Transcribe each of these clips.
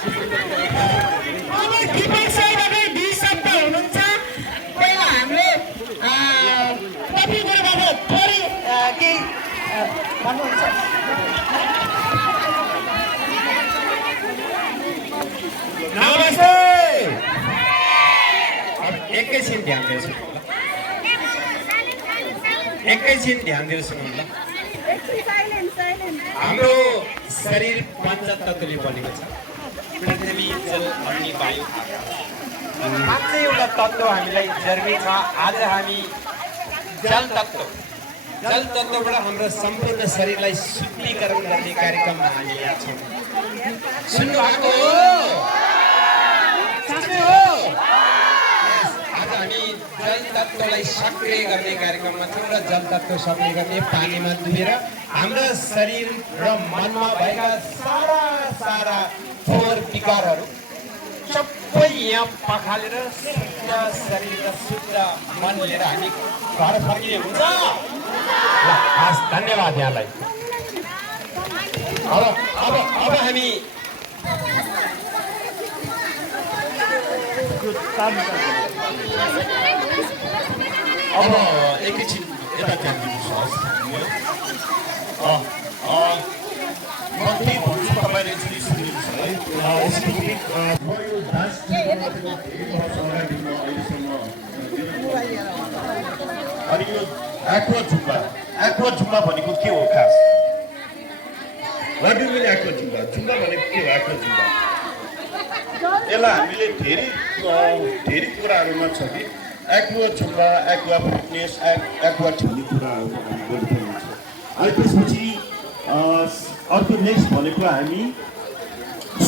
अब दिपक साईबाटै 20 शब्द हुनुहुन्छ पहिला हाम्रो कपी गुरुबाट थोरै केही भन्नुहुन्छ नमस्ते अब एकैछिन ध्यान दिनुहोस् एकैछिन ध्यान दिनुहोस् न हाम्रो शरीर पञ्चतत्त्वले बनेको छ पृथ्वी जल अग्नि वायु पाँचैवटा तत्त्व हामीलाई जरुरी छ आज हामी जल तत्त्वबाट हाम्रो सम्पूर्ण शरीरलाई शुद्धिकरण गर्ने कार्यक्रममा हामी यहाँ छौँ सुन्नु भएको हो आज हामी जल तत्त्वलाई सक्रिय गर्ने कार्यक्रममा छौँ र जल तत्त्व सक्रिय गर्ने पानीमा डुबेर हाम्रो शरीर र मनमा भएका सारा फोहोर विकारहरू सबै यहाँ पखालेर शुद्ध शरीर र शुद्ध मन लिएर हामी घर फर्किने हुन्छ हस् धन्यवाद यहाँलाई अब हामी अब एकैछिन यता ध्यान दिनुहोस् म के भन्छु तपाईँले यसरी सुन्नुहोस् है म यो डान्स अनि यो एक्वा जुम्बा भनेको के हो खास what do mean aqua zumba भनेको के हो एक्वा जुम्बा यसलाई हामीले धेरै कुराहरूमा छ कि aqua Zumba aqua fitness aqua ठुलो कुराहरू हामी गरिरहेको छ अनि त्यसपछि अर्को नेक्स्ट भनेको हामी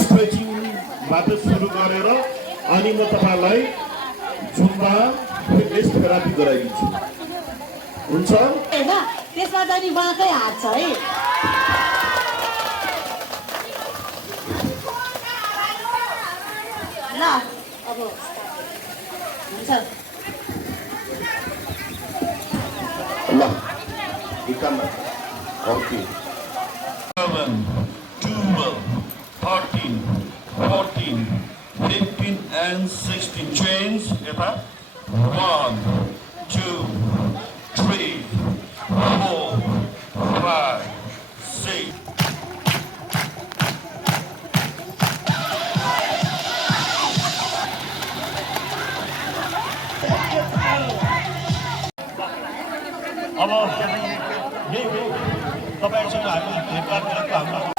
स्ट्रेचिङबाट सुरु गरेर अनि म तपाईँलाई जुम्बा फिटनेस थेरापी गराइदिन्छु हुन्छ हैन त्यसमा त नि उहाँकै हात छ है ल अब हुन्छ ल इकाम ओके 11 12 13 14 15 and 16 chains यता 1 2 3 4 5 6 अब यही तपाईँहरूसँग हामी भेटघाट गरेको हाम्रो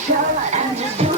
Shot and just